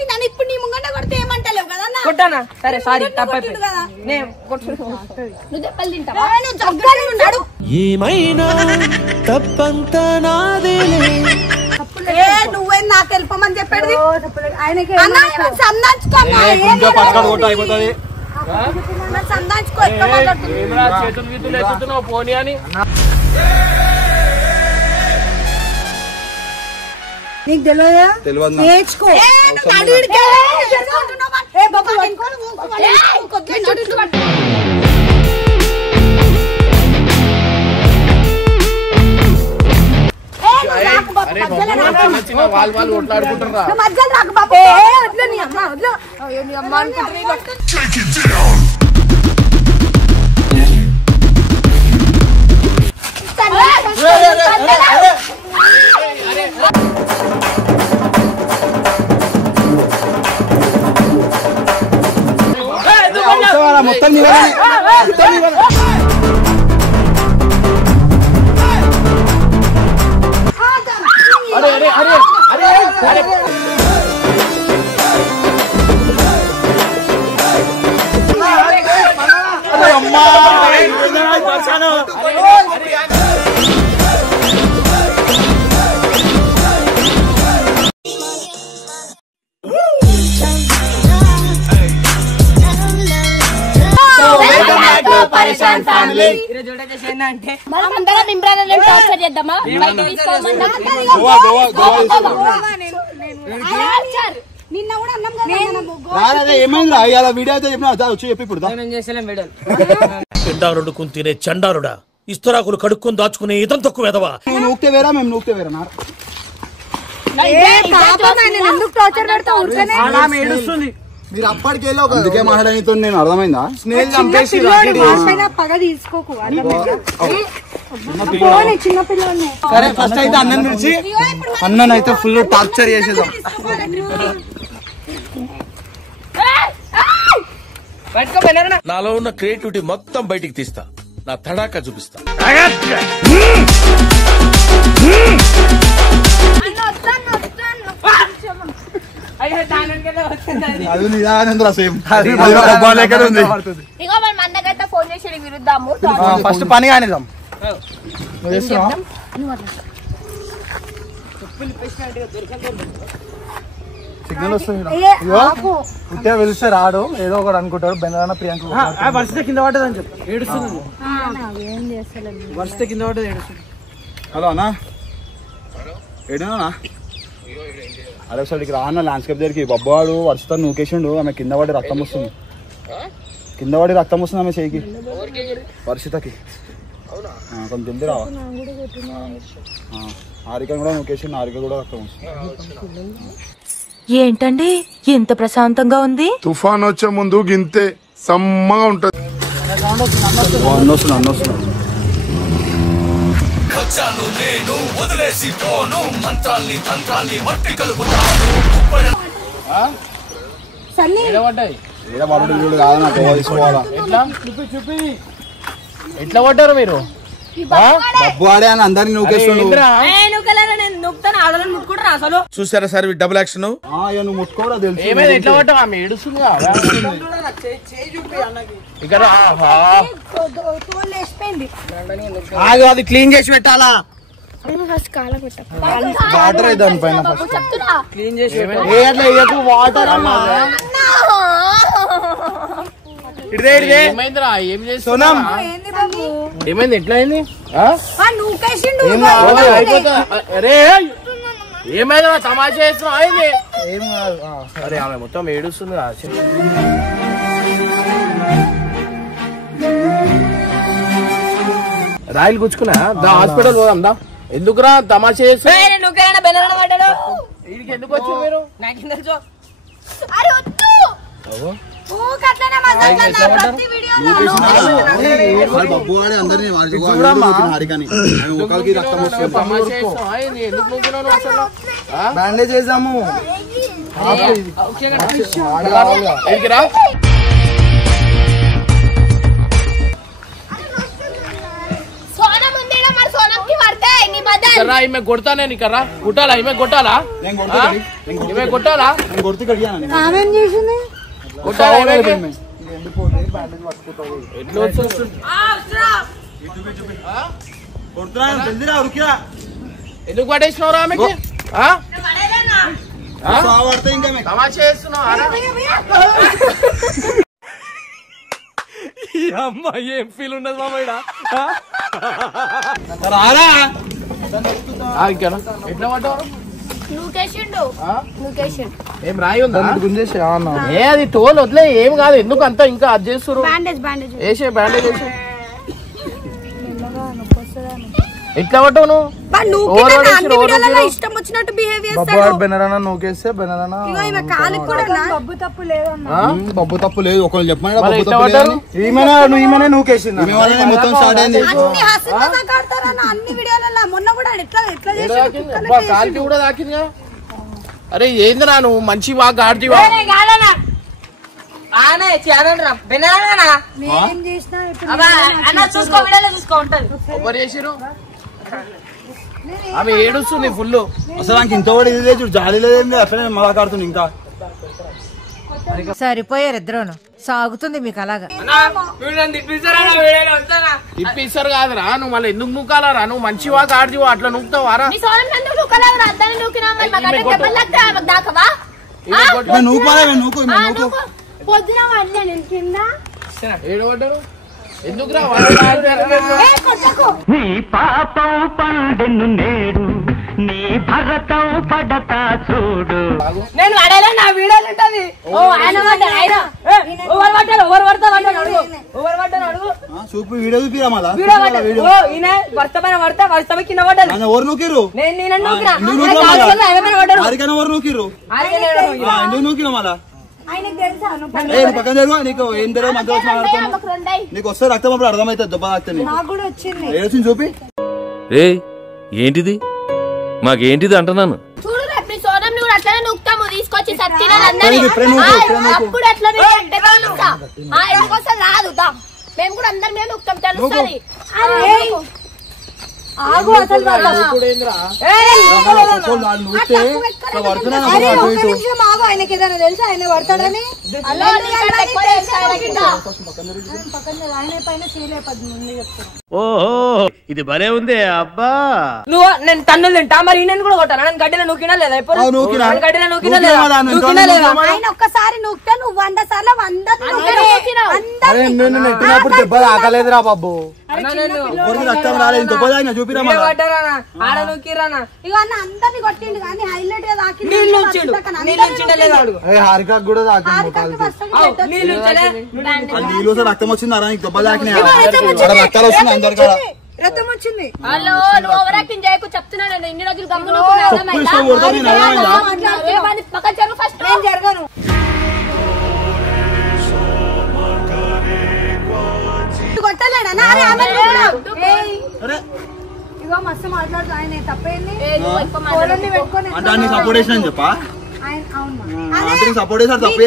కొట్టి నన్ను ఇప్పుడు నీ ముంగట కొడితే ఏమంటలేవు కదా కొట్టానా? సరే సారీ తప్పైపోయింది. నువ్వు దెబ్బలు తింటావా? నువ్వు జగ్గలు ఉన్నాడు. ఏమైనా తప్పంతా నాదేలే. నువ్వేం నాకు వెళ్ళిపోమని చెప్పాడు ఆయనకి. చేతులు గీతులు ఎత్తుతున్నావు పోనీ అని. నీకు తెలియదు నేర్చుకో. వాళ్ళు కొట్లాడుకుంటారా? మొత్తం పిండారుడు తినే చండారుడా, ఇస్తరాకులు కడుక్కొని దాచుకునే ఇతం తక్కువ ఎదవా. నూక్తే వేరా మేము నూక్తే వేరా మీరు అప్పటికి వెళ్ళి అందుకే మాట్లాడనితో నేను అర్థమైందా? పగ తీసుకోకు. సరే ఫస్ట్ అయితే అన్నని పిలిచి అన్నను అయితే ఫుల్ టార్చర్ చేసేద్దాం. నాలో ఉన్న క్రియేటివిటీ మొత్తం బయటికి తీస్తా, నా తడాకా చూపిస్తా. అది నిదానంద్ర సేమ్ ఫస్ట్ పని కానిద్దాం. సిగ్నల్ వస్తుంది వెళ్తే రాడు, ఏదో ఒకటి అనుకుంటాడు. బెంగళూరు ప్రియాంక వరిస్తే కింద పడ్డదని చెప్పి ఏడుస్తుంది. వరిస్తే కింద పడ్డది ఏడుస్తుంది. హలో అన్నా ఏడునా? అరే సార్ ఇక్కడ రాన్న ల్యాండ్స్కేప్ దగ్గరికి బొబ్బవాడు వరుసతో నూకేసిండు. ఆమె కింద పడి రక్తం వస్తుంది, కింద పడి రక్తం వస్తుంది ఆమె చేయికి వర్షితకి. కొంచెం జల్దీ రావా. హారిక కూడా నూకేసిండు, హారిక కూడా రక్తం వస్తుంది. ఏంటండి ఇంత ప్రశాంతంగా ఉంది? తుఫాన్ వచ్చే ముందు గింతే సమ్మగా ఉంటది. ఎట్లా పడ్డారు మీరు? బొబ్బవాడే అని అందరినీ నూకేస్తుండు. చూసారా సార్ డబుల్ యాక్షన్? నువ్వు ముట్టుకోవడా తెలుసు. ఏమైనా ఎట్లా పడ్డా? ఆమె ఏడుస్తుంది. అది క్లీన్ చేసి పెట్టాలా? వాటర్ అయితే దానిపైన క్లీన్ చేసి వాటర్ అమ్మా. ఏమైందిరా? ఏం చేస్తున్నాం? ఏమైంది? ఎట్లా అయింది? అరే ఏమైనా తమాషా చేస్తున్నావు? అయింది ఏం కాదు. అరే ఆమె మొత్తం ఏడుస్తుంది. రాయిలు గుచ్చుకున్నా హాస్పిటల్ పోదాం దా. ఎందుకురా తమాషా చేస్తా? ఎందుకు వచ్చి మీరు? బొబ్బవాడే అందరినీ బ్యాండేజ్ చేసాము. కర్రా ఈమె కొడతా నేను కర్రా కుట్టాలా ఈమె కొట్టాలా ఈమె కొట్టాలా ఆమెం చేసింది కొట్టాలా ఎట్లా ఎందుకు పడేసినావు ఆమెకి తమాషా చేస్తున్నావు అమ్మా ఏం ఫీల్ ఉన్నది మామయ్య ఎట్లా పడ్డావు ఏం రాయి ఉందా ఏ అది తోలు వదిలే ఏం కాదు ఎందుకు అంతా ఇంకా అది చేస్తారు వేసే బ్యాండేజ్ వేసే ఎట్లా పట్టావు నువ్వు ఇష్టం వచ్చినట్టు బిహేవియర్ నూకేస్తే బబ్బు తప్పు లేదు బబ్బు తప్పు లేదు ఒకళ్ళు చెప్పమని నూకేసింది అన్ని వీడియోలలో మొన్న కూడా ఎట్లా కాలికి కూడా తాకిందిగా అరే ఏందిరా నువ్వు మంచి బాగా ఆడుతీవా ఎవరు చేసిరు ఆమె ఏడుస్తుంది ఫుల్ అసలు నాకు ఇంత కూడా ఇది లేదు జాలి లేదండి అసలు మాట్లాడుతుంది ఇంకా సరిపోయారు ఇద్దరును సాగుతుంది మీకు అలాగా తిప్పిస్తారు కాదురా నువ్వు మళ్ళీ ఎందుకు నూకాలరా నువ్వు మంచి వాగా ఆడుతీవా అట్లా నూకుతావారా ఏడవడ్డారు ఎందుకురా నీ పాపం పండెను నేడు నీ భరతం పడతా చూడు నేను అడేలా నా వీడియోలు ఉంటది చూపి వీడియో చూపిరా మళ్ళా భర్త పైన పడతా భర్త కింద పడ్డది ఎవరు నూకిరు ఆరికైనా ఎవరు నూకిరు ఎందుకు నూకిరు మళ్ళా పక్కన జరుగు నీకు ఏం తెలియదు మంచి మాట్లాడుతున్నావు నీకు వస్తే రక్తం అప్పుడు అర్థమవుతుంది దెబ్బ తాకుతుంది ఏడ్చింది చూపి రే ఏంటిది మాకేంటిది అంటున్నాను అట్లనే నూకుతాము తీసుకొచ్చి రాదు మేము కూడా అందరి మీద నూకుతాం తెలుస్తుంది ఆగు అసలు ఆయనకి ఏదైనా తెలుసా ఆయన పడతాడని ఆయన పైన ముందు చెప్తాను ఓహో ఇది భలే ఉంది అబ్బా నువ్వు నేను తన్నులు తింటా మరి నేను కూడా కొట్టాను నేను గడ్డిలో నూకినా లేదా ఇప్పుడు గడ్డిలో నూకినా లేదా ఆయన ఒక్కసారి నూకితే నువ్వు 100 సార్లు 100 దెబ్బ తాకలేదురా బాబు రక్తం రాలేదు దెబ్బ తాగిన చూపిరా ఆడ నూకిరానా ఇక అన్న అందరిని కొట్టిండు కానీ హైలైట్ గా తాకిండు హారిక కూడా నీళ్ళు రక్తం వచ్చింది అరా నీకు దెబ్బ తాకినా రక్తాలు వస్తుంది అందరికీ రక్తం వచ్చింది హలో నువ్వు ఓవర్ యాక్టింగ్ చేయకు చెప్తున్నాను నేను ఇన్ని రోజులు గమ్మున పక్కన జరుగు ఫస్ట్ నేను జరగను కొట్టలేడనా ఇగో మస్తు మాట్లాడుతూ ఆయన తప్పేంది సపోర్ట్ చేసిన చెప్పా సపోర్ట్ చేసాడు తప్పు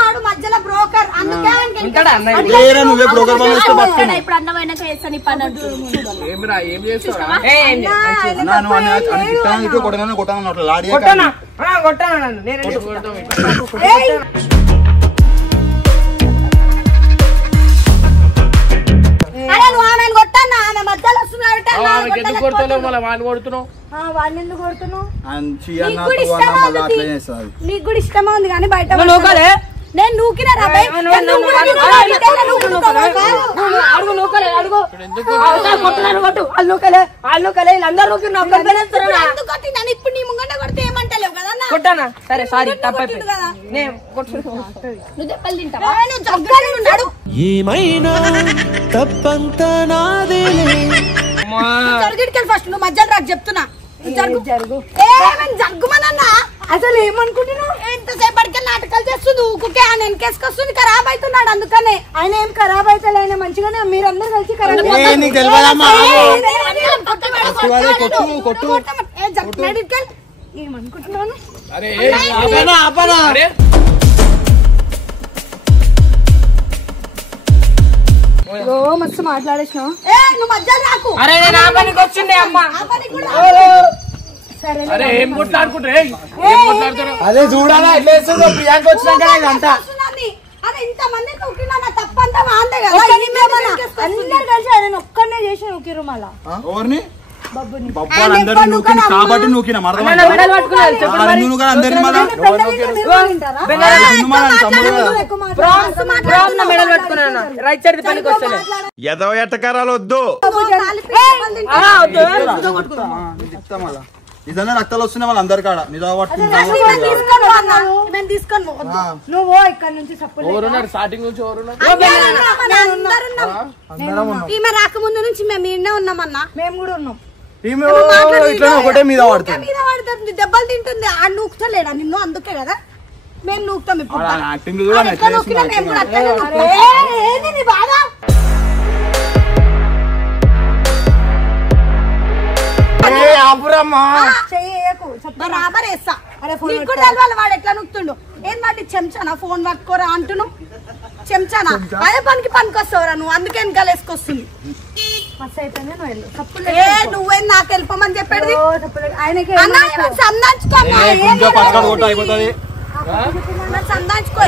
ఆడు మధ్యలో బ్రోకర్ అందుకే నువ్వే బ్రోకర్ ఇప్పుడు అన్నమైన చేస్తాను ఏమిరా ఏం చేస్తావా కొట్టాను లాడి ఎందుకు కొడతావు మళ్ళీ వాడిని కొడుతున్నావు వాడిని ఎందుకు కొడుతున్నావు నీకు కూడా ఇష్టమా ఉంది కానీ బయట నేను నూకినా ఇప్పుడు నీ ముంగట కొడితే ఏమంటలేవు కదా కొట్టానా సరే సారీ తప్పైపోయింది నువ్వు దెబ్బలు తింటావా ఏమైనా తప్పంతా నాదే ఫస్ట్ నువ్వు మధ్యలో రాకు చెప్తున్నా జగ్గుమనన్నా అసలు ఏమనుకుంటున్నావు ఎంతసేపటికే నాటకాలు చేస్తుంది ఊకుకే ఆయన వెనకేసుకొస్తుంది ఖరాబ్ అవుతున్నాడు అందుకనే ఆయన ఏం ఖరాబ్ అవుతాడు ఆయన మంచిగానే మీరందరూ కలిసి ఏమనుకుంటున్నాను మస్తు మాట్లాడేసినావు. నువ్వు మధ్యలో రాకు. అరే నేను ఆ పనికి వచ్చిండే అమ్మ. అరే ఏం కొట్లాడుకుంటే అదే చూడాలా ఎట్లా వేస్తుందో ప్రియాంక వచ్చినాక ఇదంతా. అరే ఇంత మంది నూకినా నా తప్పంతా మాందే కదా. అందరు కలిసి ఆయన ఒక్కనే చేసి నూకిరు మళ్ళా. ఎవరిని అందరినీ నూకిన కాబట్టి నూకిన మెడల్ పట్టుకున్నాడు చెప్పు మరి. మెడల్ పట్టుకున్నాను రైట్ సైడ్ పనికి వచ్చాను. ఎదవ ఎట్టకారాలు వద్దు. నిజంగా రక్తాలు వస్తున్నాయి వాళ్ళ అందరి కాడ నువ్వు ఇక్కడ నుంచి స్టార్టింగ్ నుంచి ఈమె రాకముందు నుంచి మేము ఈయనే ఉన్నామన్నా. మేము కూడా ఉన్నాం. ఒకటే మీద పడుతుంది దెబ్బలు తింటుంది. ఆ నూకుతలేడా నిన్ను? అందుకే కదా మేము నూకుతాం. ఇప్పుడు బాగా బరాబర్ వేస్తా. వాడు ఎట్లా నొక్కుతుండు? ఏం వాటి చెంచానా ఫోన్ పట్టుకోరా అంటున్నావు? చెంచానా అదే పనికి వస్తావురా నువ్వు. అందుకే వెనకాల వేసుకొస్తుంది. నువ్వేం నాకు వెళ్ళిపోమని చెప్పాడు. సందాంచుకో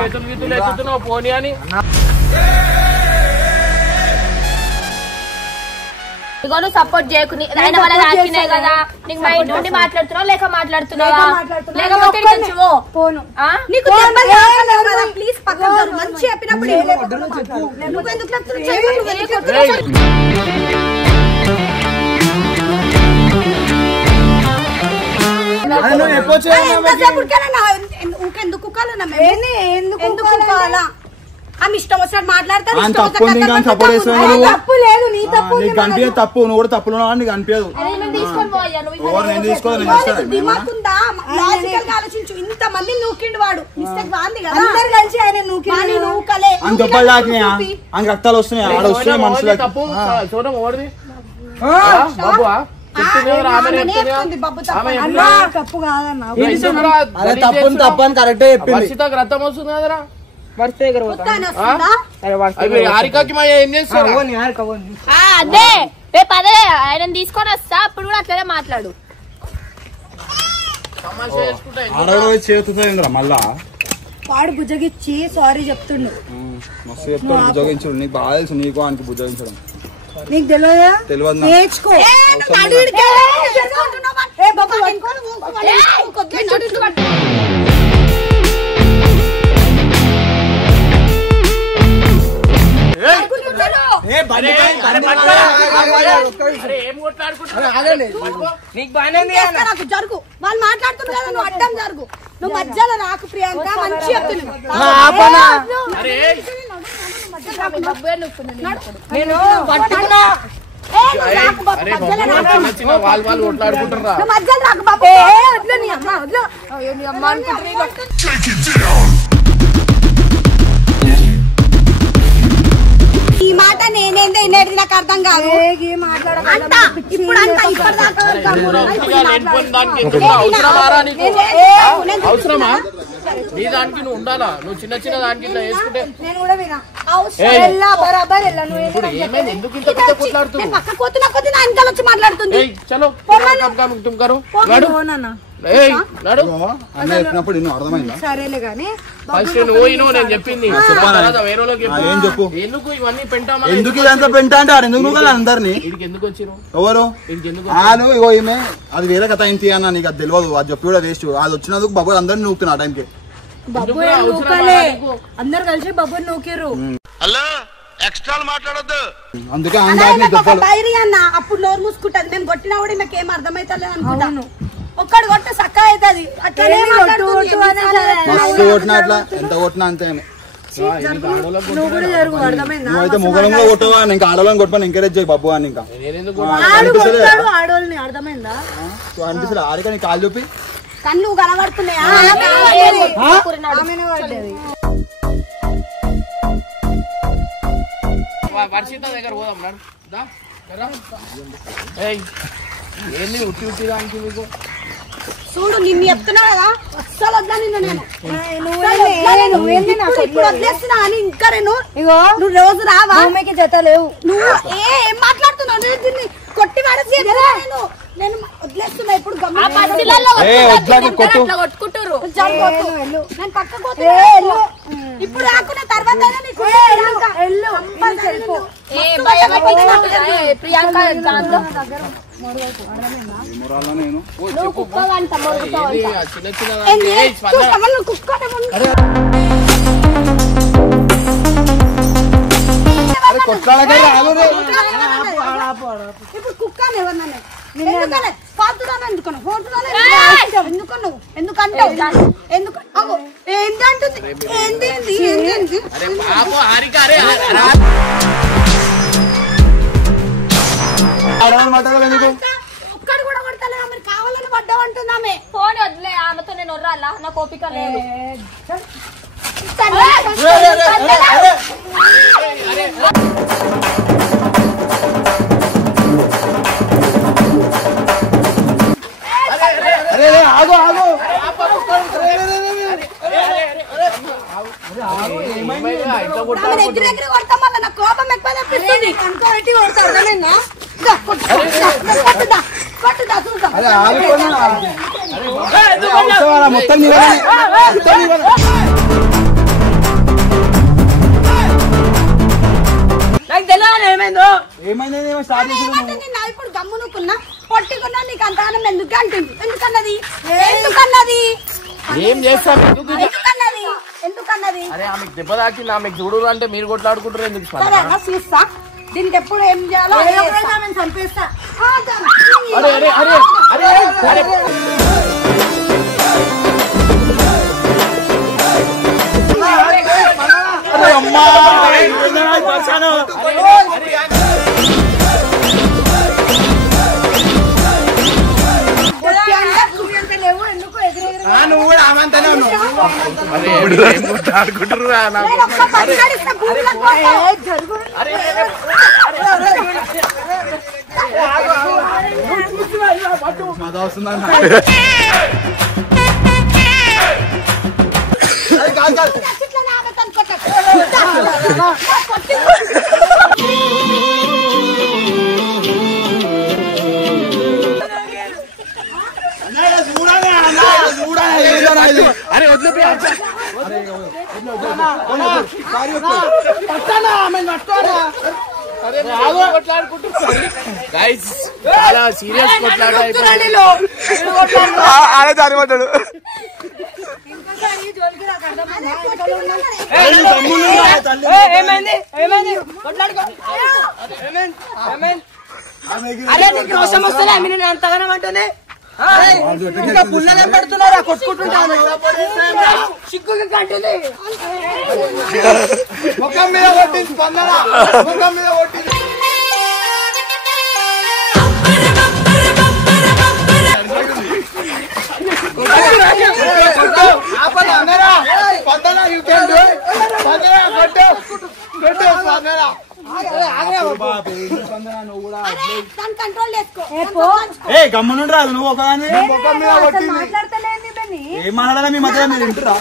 చేతులు గీతులు ఎత్తుతున్నావు పోనీ అని. ఇగో నువ్వు సపోర్ట్ చేయకు. ఆయన వల్ల రాకినే కదా నీకు మైండ్ నుండి మాట్లాడుతున్నావు లేక మాట్లాడుతున్నావా? లేకపోతే నీకు ప్లీజ్ పక్కన మంచి చెప్పినప్పుడు ఎందుకు కావాలా? ఆమె ఇష్టం వచ్చినట్టు మాట్లాడతాను. తప్పు లేదు, నీ తప్పు కనిపించదు. తప్పు నువ్వు కూడా తప్పులు నీకు అనిపించదు. దిమాకుందా? లాజికల్ గా ఆలోచించు. ఇంత మంది నూకిండు వాడు. మిస్టేక్ బాగుంది కదా. అందరు కలిసి ఆయన నూకలే దెబ్బలు తాకినాయా? అంక రక్తాలు వస్తున్నాయి. ఆడ వస్తున్నాయి మనుషులకి. తప్పు కాదన్నా. తప్పు అని కరెక్టే చెప్పింది. రక్తం వస్తుంది కదరా. అదే రేపు అదే ఆయన తీసుకొని వస్తా. అప్పుడు కూడా అట్లనే మాట్లాడు. చేతుందా మళ్ళా వాడు బుజ్జగిచ్చి సారీ చెప్తుండు. మస్తు చెప్తాడు బుజ్జగించడు. నీకు బాగా తెలుసు నీకు ఆయనకి బుజ్జగించడం. నీకు తెలియదా? తెలియదు. నేర్చుకో. జరుగు. వాళ్ళు మాట్లాడుతున్నారు కదా, నువ్వు అడ్డం జరుగు. నువ్వు మధ్యలో నాకు ప్రియాంక మంచి చెప్తున్నావు. ఈ మాట నేనేందే వినేది నాకు అర్థం కాదు. ఇప్పుడు అవసరమా? నీ దానికి నువ్వు ఉండాలా? నువ్వు చిన్న చిన్న దానికి ఇట్లా వేసుకుంటే నేను కూడా వినా. ఎందుకు ఇంత పెద్ద కొట్లాడుతుంది? పక్క కోతున్నా కొద్ది నా వెనకాల వచ్చి మాట్లాడుతుంది. చలో చెప్పినప్పుడు అర్థమైందా? సరేలే గానీ ఫస్ట్ నువ్వు నేను చెప్పింది ఏం చెప్పు. ఎందుకు ఇవన్నీ పెంటా? ఎందుకు ఇదంతా పెంటా అంటారు? ఎందుకు నువ్వు అందరినీ ఎందుకు వచ్చారు? ఎవరు ఆను? ఇగో ఈమె అది వేరే కథ అయింది అన్న. నీకు అది తెలియదు. అది చెప్పి కూడా వేస్ట్. అది వచ్చినందుకు బాబు అందరినీ నూకుతున్నా టైంకి. అందరు కలిసి బాబు నూకిరు. అందుకే అన్న అప్పుడు నోరు మూసుకుంటది. మేము కొట్టినా కూడా మాకు ఏం అర్థమైతలేదు అనుకుంటాను. ఒక్కడు కొట్ట సక్క అవుతుంది. అట్లా కొట్టినా అట్లా ఎంత కొట్టినా అంతే. నువ్వైతే మొగలంలో కొట్టవా? ఇంకా ఆడవాళ్ళని కొట్టమని ఎంకరేజ్ చేయి బాబు అని. ఇంకా ఆడవాళ్ళని అర్థమైందా? అనిపిస్తుంది ఆడిక నీ కాలు చూపి కళ్ళు కనబడుతున్నాయా? వర్షిత దగ్గర పోదాం. ఏంది ఉట్టి ఉట్టి దానికి మీకు? చూడు నిన్ను చెప్తున్నా కదా, అస్సలు వద్దా నిన్ను. నేను ఇప్పుడు వదిలేస్తున్నా అని ఇంకా నేను నువ్వు రోజు రావా జత లేవు నువ్వు ఏం మాట్లాడుతున్నావు దీన్ని కొట్టి పడేసి నేను వదిలేస్తున్నా ఇప్పుడు కొట్టుకుంటారు నేను పక్కకు ఇప్పుడు రాకున్న తర్వాత ప్రియాంక దాంట్లో నువ్వు కుక్క వంట ఇప్పుడు కుక్క ఎందుకంటుంది ఒక్కడు కూడా కొడతలే ఆమె కావాలని పడ్డావంటుందామె ఫోన్ వదిలే ఆమెతో నేను ఒర్రాలా నాకు ఓపిక లేదు ఎగిరెగిరి కొడతాం వల్ల నా కోపం ఎక్కువ తెప్పిస్తుంది కనుకోబెట్టి కొడతారు మొత్తం నాకు తెలియదు ఏమైందో ఇప్పుడు గమ్మునుకున్నా పొట్టుకున్నా నీకు అంత ఆనందం ఎందుకు అంటుంది ఎందుకన్నది ఏం చేస్తాం ఎందుకన్నది అరే ఆమెకు దెబ్బ తాకింది ఆమెకు చూడు అంటే మీరు కొట్లాడుకుంటారు ఎందుకు చూస్తా దీనికి ఎప్పుడు ఏం చేయాలో చంపేస్తా అరే అరే అరే అరే అరే అమ్మా నువ్వు కూడా ఆమంతనే అరే వద్దు గైస్ చాలా సీరియస్ కొట్లాట దారి పడ్డాడు అరే నీకు రోషం వస్తలే నేను అంతగానే అంటుంది పుల్లనే పెడుతున్నారా కొట్టుకుంటుంటాను సిగ్గుకి కంటుంది ముఖం మీద కొట్టింది స్పందన ముఖం మీద కొట్టింది గమ్మునుండి రాదు నువ్వు ఒకదాన్ని ముఖం మీద కొట్టింది ఏం మాట్లాడాలా మీ మధ్య మీరు వింటురా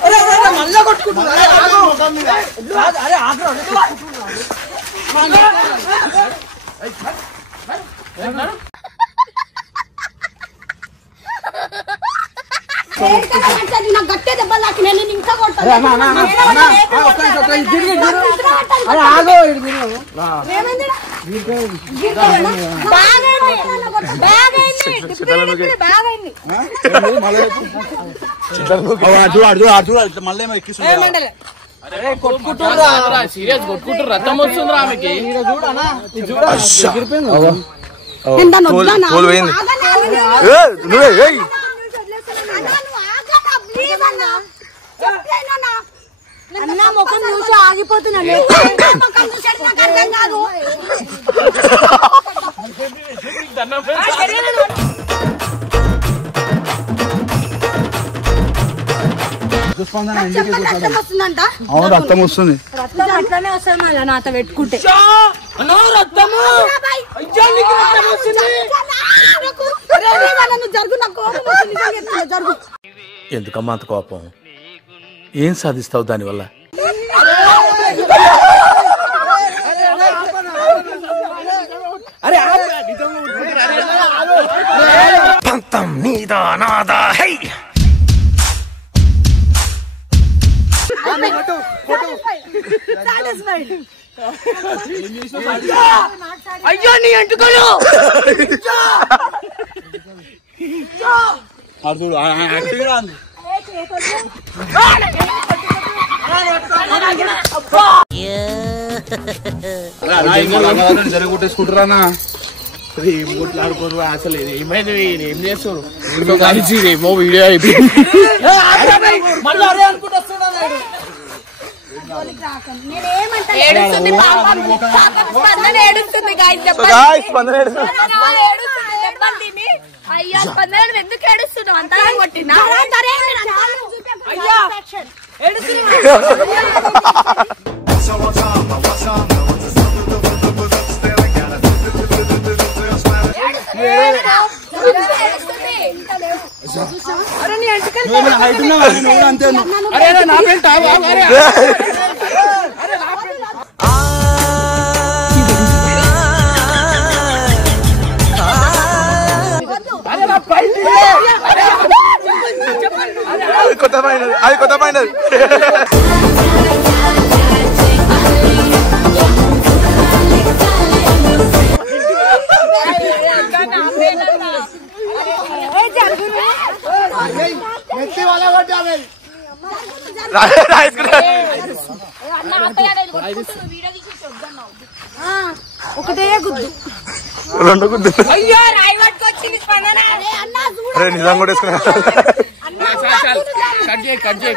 మళ్ళా కొట్టుకుంటున్నారు ముఖం మీద గట్టే దెబ్బలు తాకి నేను ఇంకా మళ్ళీ సీరియస్ కొట్టుకుంటారు రక్తం వస్తుంది ఆమెకి అన్న ముఖం చూసి ఆగిపోతున్నాను ముఖం చూసి అర్థం కాదు అవును రక్తం వస్తుంది అట్లానే వస్తుంది మళ్ళీ నాతో పెట్టుకుంటే ఎందుకమ్మా అంత కోపం ఏం సాధిస్తావు దానివల్ల? పంతం నీదా నాదా హై. అయ్యో నీ ఎంటుకలు జరగొట్టేసుకుంటారా ముట్లాడుకోరు అసలు ఏమైంది ఏం చేస్తారు కలిసి ఏమో వీడియో అయిపోయింది ఏడుస్తుంది పాపం స్పందన ఏడుస్తుంది అయ్యా స్పందన ఎందుకు ఏడుస్తున్నావు అంతా కొట్టినా కొత్త ఫైనల్ ఒకటే గుద్దు రెండు గుద్దు అయ్యో రాయి పట్టుకొచ్చింది స్పందన నిజంగా కూడా వేసుకున్నా కట్ చేయి